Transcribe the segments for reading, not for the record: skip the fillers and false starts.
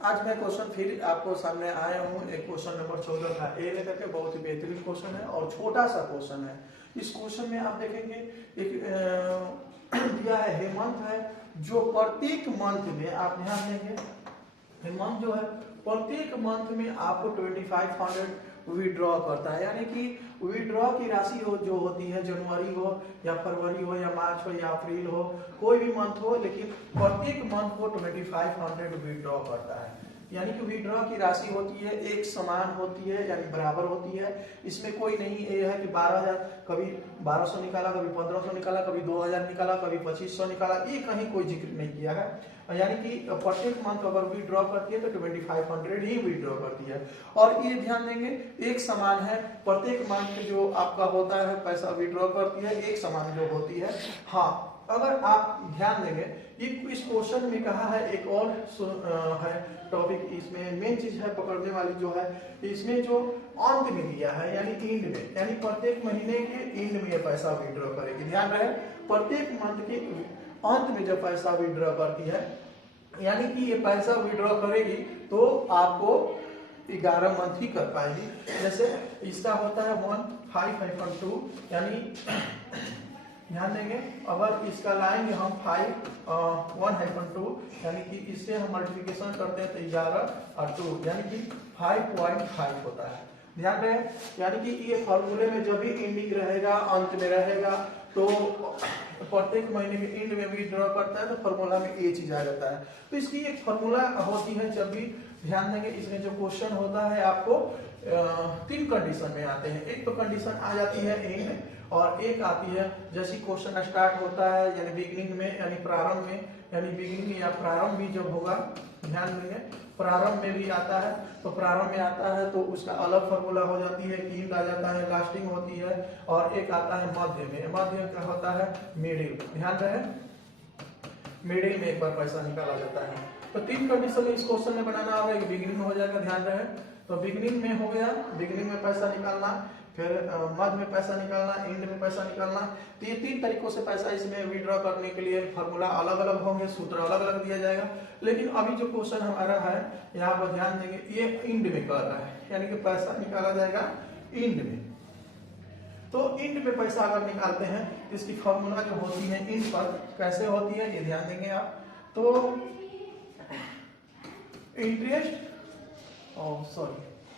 आज मैं क्वेश्चन फिर आपको सामने आया हूँ। एक क्वेश्चन नंबर 14 का ए लेकर के, बहुत ही बेहतरीन क्वेश्चन है और छोटा सा क्वेश्चन है। इस क्वेश्चन में आप देखेंगे एक दिया है हेमंत है, जो प्रत्येक मंथ में आप ध्यान देंगे, हेमंत जो है प्रत्येक मंथ में आपको 2500 विड्रॉ करता है। यानी कि विड्रॉ की राशि हो जो होती है, जनवरी हो या फरवरी हो या मार्च हो या अप्रैल हो, कोई भी मंथ हो, लेकिन प्रत्येक मंथ को 2500 विड्रॉ करता है। यानी कि विड्रॉ की राशि होती है एक समान होती है, यानी बराबर होती है। इसमें कोई नहीं ये है कि 12,000 कभी 1200 निकाला, कभी 1500 निकाला, कभी 2000 निकाला, कभी 2500 निकाला, ये कहीं कोई जिक्र नहीं किया है। यानी कि प्रत्येक मंथ अगर विड्रॉ करती है तो 2500 ही विड्रॉ करती है। और ये ध्यान देंगे एक समान है, प्रत्येक मंथ जो आपका होता है पैसा विड्रॉ करती है एक समान जो होती है। हाँ, अगर आप ध्यान देंगे इस क्वेश्चन में कहा है एक और है टॉपिक, इसमें मेन चीज है पकड़ने वाली जो है, इसमें जो अंत में दिया है यानी एंड में, यानी प्रत्येक महीने के एंड में ये पैसा विड्रॉ करेगी। ध्यान रहे प्रत्येक मंथ के अंत में जब पैसा विड्रॉ करती है, यानी कि ये पैसा विड्रॉ करेगी तो आपको 11 मंथ ही कर पाएगी। जैसे इसका होता है 1552, यानी ध्यान देंगे अगर इसका लाएंगे हम 1/2, यानी कि इससे हम मल्टीप्लिकेशन करते हैं तो 11 और 2 यानी कि 5.5 होता है। ध्यान रहे, यानी कि ये फॉर्मूले में जब भी एंडिंग रहेगा, अंत में रहेगा, तो प्रत्येक महीने के एंड में विड्रॉ करता है तो फॉर्मूला में ये चीज आ जाता है। तो इसकी एक फॉर्मूला होती है जब भी, ध्यान देंगे इसमें जो क्वेश्चन होता है आपको 3 कंडीशन में आते हैं। एक तो कंडीशन आ जाती है एंड, और एक आती है जैसे क्वेश्चन स्टार्ट होता है यानी बिगिनिंग में, यानी प्रारंभ में, यानी बिगिनिंग या प्रारंभ भी जब होगा, ध्यान देंगे प्रारंभ में भी आता है, तो प्रारंभ में आता है तो उसका अलग फॉर्मूला हो जाती है, एंड आ जाता है, लास्टिंग होती है, और एक आता है मध्य में, मध्य का होता है मिडिल। ध्यान रहे मिडिल में एक बार पैसा निकाला जाता है। तो 3 कंडीशन इस क्वेश्चन में बनाना होगा, एक बिगिनिंग हो जाएगा, ध्यान रहे तो बिगिनिंग में हो गया, बिगिनिंग में पैसा निकालना, फिर मध्य में पैसा निकालना, एंड में पैसा निकालना। तो ये 3 तरीकों से पैसा इसमें विड्रॉ करने के लिए फॉर्मूला अलग अलग होंगे, सूत्र अलग अलग दिया जाएगा। लेकिन अभी जो क्वेश्चन हमारा है यहाँ पर ध्यान देंगे ये एंड में कर रहा है, यानी कि पैसा निकाला जाएगा एंड में। तो एंड में पैसा अगर निकालते हैं तो इसकी फॉर्मूला जो होती है एंड पर कैसे होती है ये ध्यान देंगे आप। तो इंटरेस्ट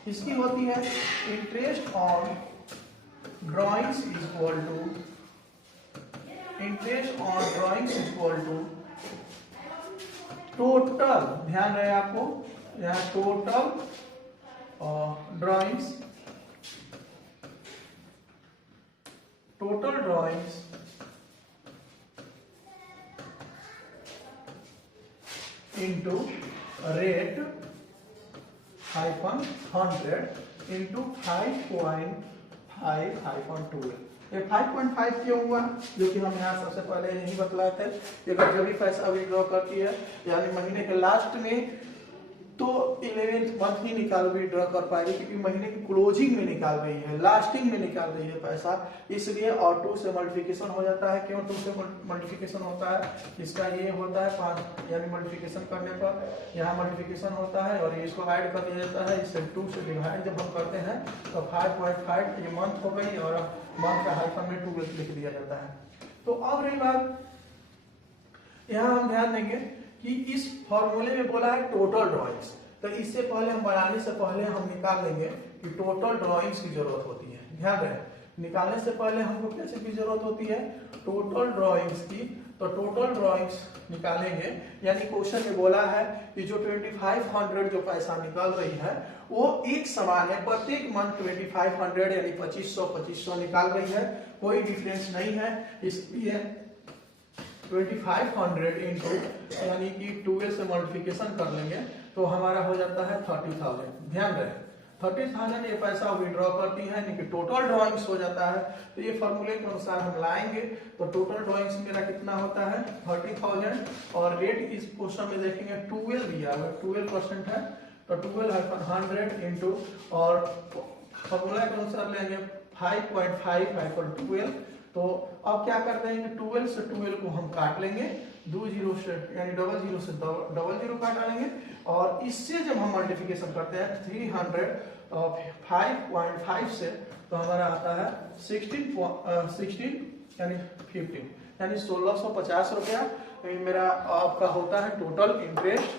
इसकी होती है interest on drawings is equal to, interest on drawings is equal to total, ध्यान रहे आपको यहाँ total drawings, total drawings into rate -100 into 5.5/12। ये 5.5 क्यों हुआ, जो कि हम यहाँ सबसे पहले नहीं बतलाए थे। अगर जब भी पैसा विड्रॉ करती है यानी महीने के लास्ट में, तो 11th मंथ ही निकाल विड्रॉ कर पाएगी, क्योंकि महीने की क्लोजिंग में निकाल रही है, लास्टिंग में निकाल रही है पैसा, इसलिए। और 2 से मल्टीप्लिकेशन हो जाता है। क्यों 2 से मल्टीप्लिकेशन होता है, इसका ये होता है 5, यानी मल्टीप्लिकेशन करने पर यहाँ मल्टीप्लिकेशन होता है और इसको ऐड कर दिया जाता है, इससे 2 से डिवाइड जब हम करते हैं तो 5.5 ये मंथ हो गई, और मंथ का हाइफन में 2 लिख दिया जाता है। तो अब रही बात, यहाँ हम ध्यान देंगे कि इस फॉर्मूले में बोला है टोटल ड्रॉइंग्स, तो इससे पहले हम बनाने से पहले हम निकाल लेंगे कि टोटल ड्रॉइंग्स की जरूरत होती है। ध्यान रहे निकालने से पहले हमको क्या चीज की जरूरत होती है, टोटल ड्रॉइंग्स की। तो टोटल ड्रॉइंग्स निकालेंगे, यानी क्वेश्चन में बोला है कि जो 2500 जो पैसा निकल रही है वो एक समान है, प्रत्येक मंथ 2500 यानी 2500 निकाल रही है, कोई डिफरेंस नहीं है। इसलिए 2500 इंटू यानी कि 12 से मल्टीप्लिकेशन कर लेंगे तो हमारा हो जाता है 30,000। ध्यान रहे 30,000 ये पैसा विड्रॉ करती है, यानी कि टोटल ड्रॉइंग्स हो जाता है। तो ये फॉर्मूले के अनुसार हम लाएंगे तो टोटल ड्रॉइंग्स मेरा कितना होता है 30,000, और रेट इस क्वेश्चन में देखेंगे 12 दिया हुआ, 12% है, तो 12/100 इंटू, और फॉर्मूला के अनुसार लेंगे 5.5/12। तो अब क्या करते हैं कि 12 से 12 को हम काट लेंगे 2 जीरो से यानी डबल जीरो से डबल जीरो काटेंगे और इससे जब हम मल्टीप्लिकेशन करते हैं 305.5 से तो हमारा आता है 16 यानी 15 यानी 1650 रुपया मेरा आपका होता है टोटल इंटरेस्ट